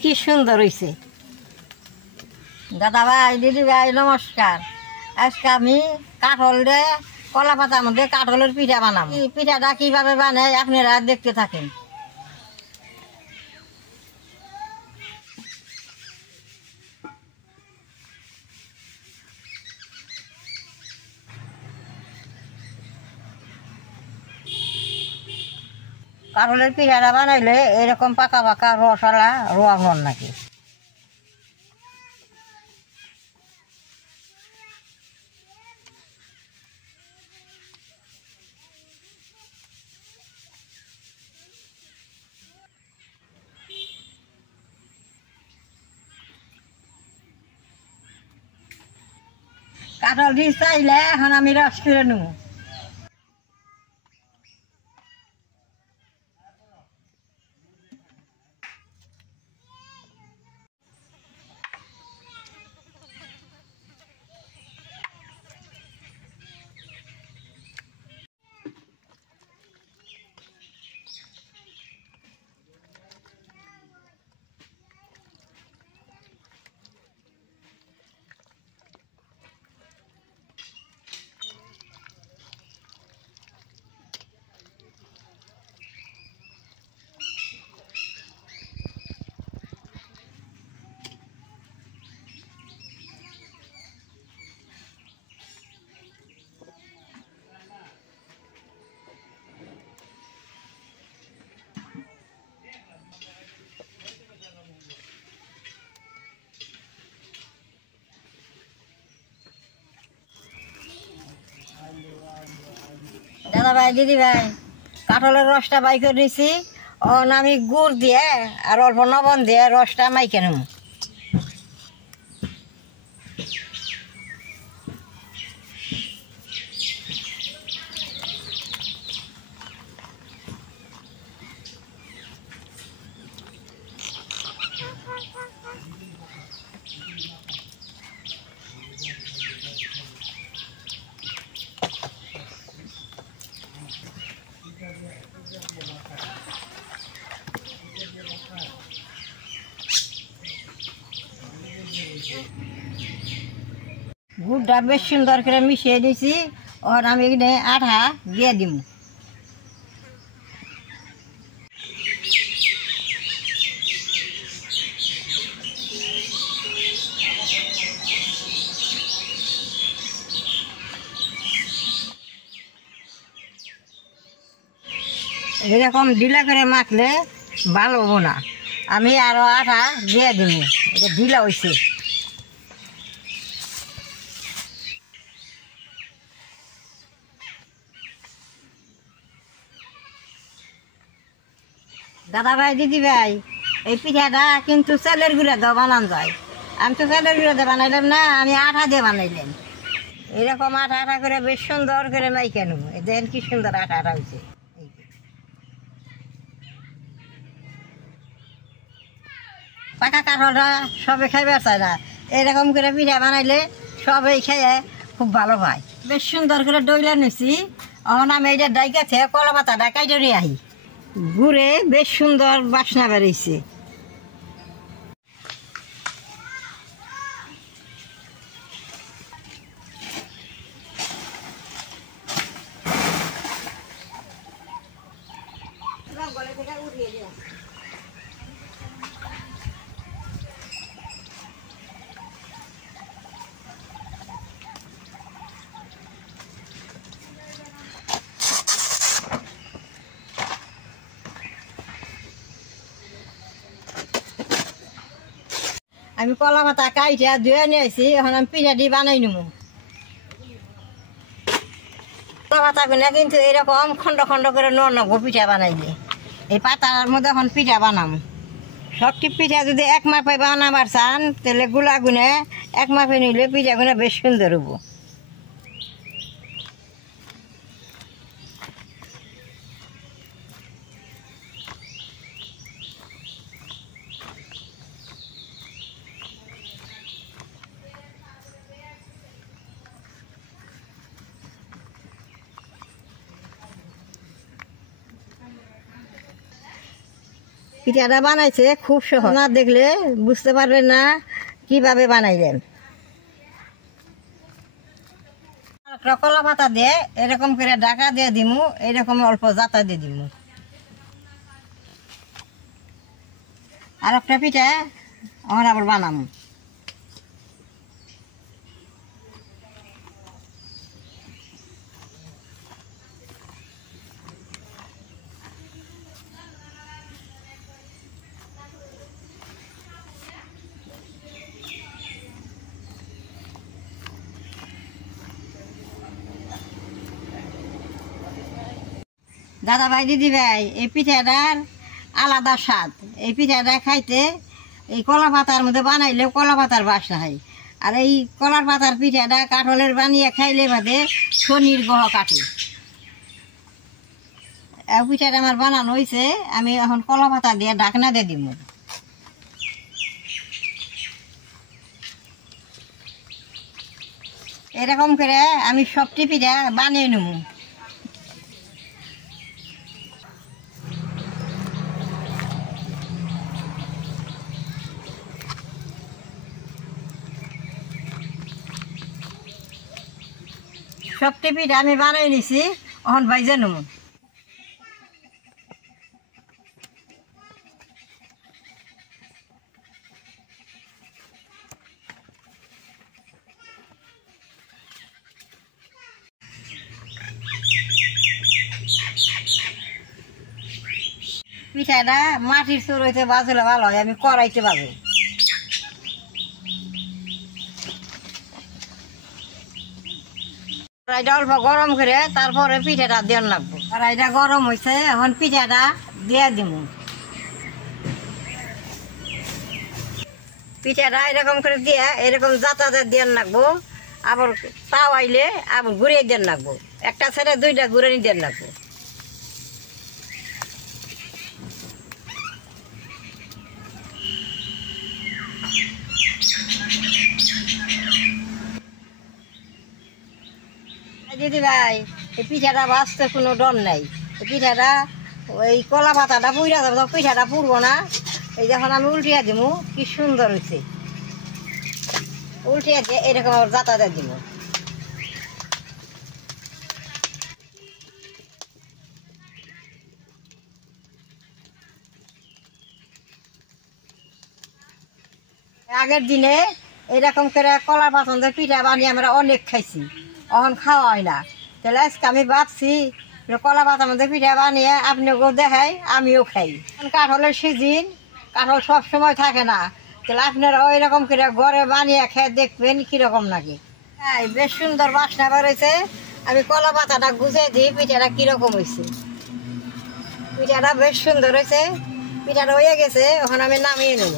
কি সুন্দর হয়েছে। দাদা ভাই, দিদি ভাই, নমস্কার। আজকে আমি কাঠল দিয়ে কলা পাতার মধ্যে কাঠলের পিঠা বানাবো। পিঠাটা কিভাবে বানায় আপনারা দেখতে থাকেন। কাঠলের পিঠাটা বানাইলে এরকম পাকা পাকা রসালা রোয়া হন নাকি। কাঠল দিয়ে চাইলে এখন আমি রস করে নেব। দাদা ভাই, দিদি ভাই, কাঠলের রসটা বাই করে নিয়েছি। আমি গুড় দিয়ে আর অল্প লবণ দিয়ে রসটা মাইকে নেব। গুড়টা বেশ সুন্দর করে মিশিয়ে দিয়েছি। আর আমি এখানে আঠা দিয়ে দিব। এরকম ঢিলা করে মাখলে ভালো হবো না, আমি আরো আঠা দিয়ে দিব। এটা ঢিলা হয়েছে। দাদা ভাই, দিদি ভাই, এই পিঠাটা কিন্তু চালের গুঁড়া দিয়ে বানানো যায়। আমি তো চালের গুঁড়া দিয়ে বানাইলাম না, আমি আঠা দিয়ে বানাইলাম। এরকম আঠা আঠা করে বেশ সুন্দর করে মাইকে নেবো। দেখেন কি সুন্দর আঠা আঠা হয়েছে। পাকা কাঠলটা সবে খাইবার চায় না, এরকম করে পিঠা বানাইলে সবাই খেয়ে খুব ভালো পায়। বেশ সুন্দর করে ডইলা নিছি। এখন আমি এইটা ডাইকা থেকে কলা পাতাটা কাইটে নিয়ে আহি। গুড়ে বেশ সুন্দর বাসনা বেরিয়েছে। আমি কলা পাতা কাইটা ধুয়ে নিয়ে আসি। এখন আমি পিঠা দিয়ে বানাই নেব। কলা পাতাগুলো কিন্তু এরকম খন্ড খন্ড করে নেবো পিঠা বানাইলে। এই পাতার মধ্যে এখন পিঠা বানাবো। সবটি পিঠা যদি এক মাপে বানাবার চান তাহলে গুলাগুনে এক মাপে নিলে পিঠাগুলো বেশ সুন্দর হবো। পিঠাটা বানাইছে খুব সহজ, না দেখলে বুঝতে পারবেন না কিভাবে বানাইলেন। কলা পাতা দিয়ে এরকম করে ঢাকা দিয়ে দিমু, এরকম অল্প জাতা দিয়ে দিমু। আর একটা পিঠা আমরা আবার বানামু। দাদা ভাই দিদি ভাই, এই পিঠাটার আলাদা স্বাদ। এই পিঠাটা খাইতে এই কলা পাতার মধ্যে বানাইলে কলা পাতার বাসনা হয়। আর এই কলার পাতার পিঠাটা কাঠলের বানিয়ে খাইলে বাদে শনির গ্রহ কাটে। এই পিঠাটা আমার বানানো হয়েছে, আমি এখন কলা পাতা দিয়ে ঢাকনা দিয়ে দিব। এরকম করে আমি সবটি পিঠা বানিয়ে নেব। সবটি পিঠা আমি বানিয়ে নিছি, এখন বাইজে নেব। পিঠাটা মাটির চুড়োইতে বাজলে ভালো হয়, আমি কড়াইতে বাজু। কড়াইটা অল্প গরম করে তারপরে পিঠাটা দেওয়ার লাগবো। কড়াইটা গরম হয়েছে, এখন পিঠাটা দিয়ে দিব। পিঠাটা এরকম করে দিয়ে এরকম জাতাতে দেওয়ার লাগবো। আবার তাও আইলে আবার ঘুরিয়ে দেওয়ার লাগবো, একটা ছেড়ে দুইটা ঘুরে দেওয়ার লাগবো। দিদি ভাই, এই পিঠাটা বাঁচতে কোনো ডর নাই। এই পিঠাটা ওই কলা পাতাটা পুড়া যাবে, পিঠাটা পুড়বো না। এই যখন আমি উল্টিয়া দিব, কি সুন্দর হয়েছে। উল্টিয়া দিয়ে এরকম আবার জাতাতে দিব। আগের দিনে এরকম করে কলা পাতা পিঠা বানিয়ে আমরা অনেক খাইছি, এখন খাওয়া হয় না। তাহলে আজকে আমি ভাবছি কলা পাতার মধ্যে পিঠা বানিয়ে আপনাকেও দেখাই, আমিও খাই। কাঠলের সিজিন, কাঠল সব সময় থাকে না। তাহলে আপনারা ওই রকম করে ঘরে বানিয়ে খেয়ে দেখবেন কিরকম নাকি। হ্যাঁ, বেশ সুন্দর বাসনা বেরোইছে। আমি কলা পাতাটা গুছিয়ে দিই, পিঠাটা কিরকম হয়েছে। পিঠাটা বেশ সুন্দর হয়েছে, পিঠাটা হয়ে গেছে, এখন আমি নামিয়ে নেব।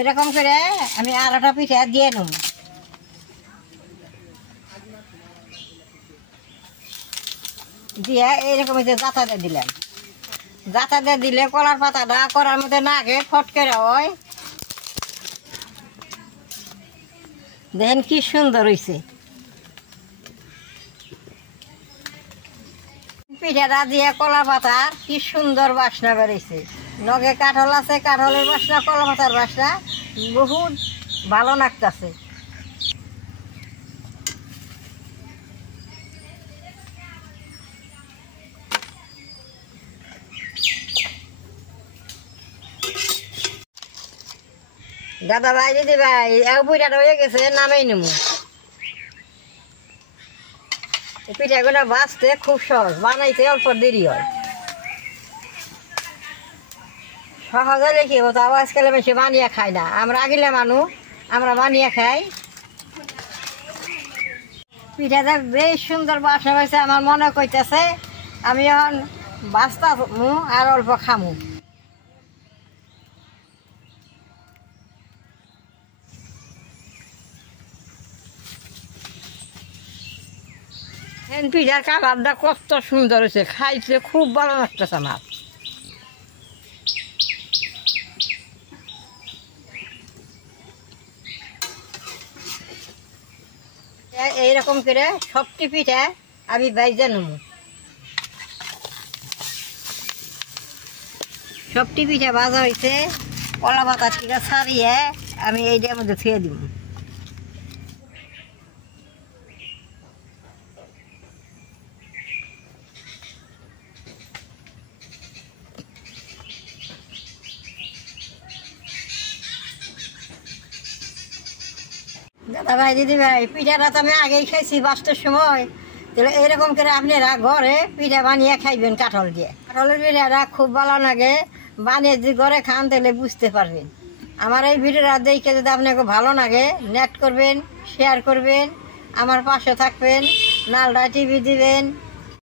এরকম করে আমি আরেকটা পিঠা দিয়ে নেব। দিয়ে এরকম জাতাতে দিলাম। জাতাতে দিলে কলার পাতাটা করার মধ্যে না আগে ফটকেরা হয়। দেখেন কি সুন্দর হয়েছে পিঠাটা দিয়ে। কলা পাতার কি সুন্দর বাসনা বেরিয়েছে। নগে কাঠল আছে, কাঠলের বাসনা, কলা পাতার বাসনা বহুত ভালো লাগতেছে। দাদা ভাই দিদি ভাই, পিঠাটা হয়ে গেছে, নামেই নেব। পিঠাগুলো বাঁচতে খুব সহজ, বানাইতে অল্প দেরি হয়। সহজ হলে কি হতো, আজকাল বেশি বানিয়ে খাই না। আমরা আগিলে মানুষ, আমরা বানিয়ে খাই। পিঠাটা বেশ সুন্দর বাসনা হয়েছে, আমার মনে কইতেছে আমি এখন বাঁচতামু আর অল্প খামু। পিঠার কালারটা কত সুন্দর হয়েছে, খাইতে খুব ভালো লাগতেছে আমার। এইরকম করে সবটি পিঠা আমি বাইজা নেব। সবটি পিঠা ভাজা হয়েছে, কলা পাতার থেকে ছাড়িয়ে আমি এইটার মধ্যে থুয়ে দিব। দাদা ভাই, দিদি ভাই, পিঠাটা তো আমি আগেই খাইছি 5টার সময়। তাহলে এইরকম করে আপনারা ঘরে পিঠা বানিয়ে খাইবেন কাঁঠাল দিয়ে। কাঁঠালের পিঠাটা খুব ভালো লাগে, বানিয়ে যদি ঘরে খান তাহলে বুঝতে পারবেন। আমার এই ভিডিওটা দেখে যদি আপনাকে ভালো লাগে, নেট করবেন, শেয়ার করবেন, আমার পাশে থাকবেন, নালডা টিভি দিবেন।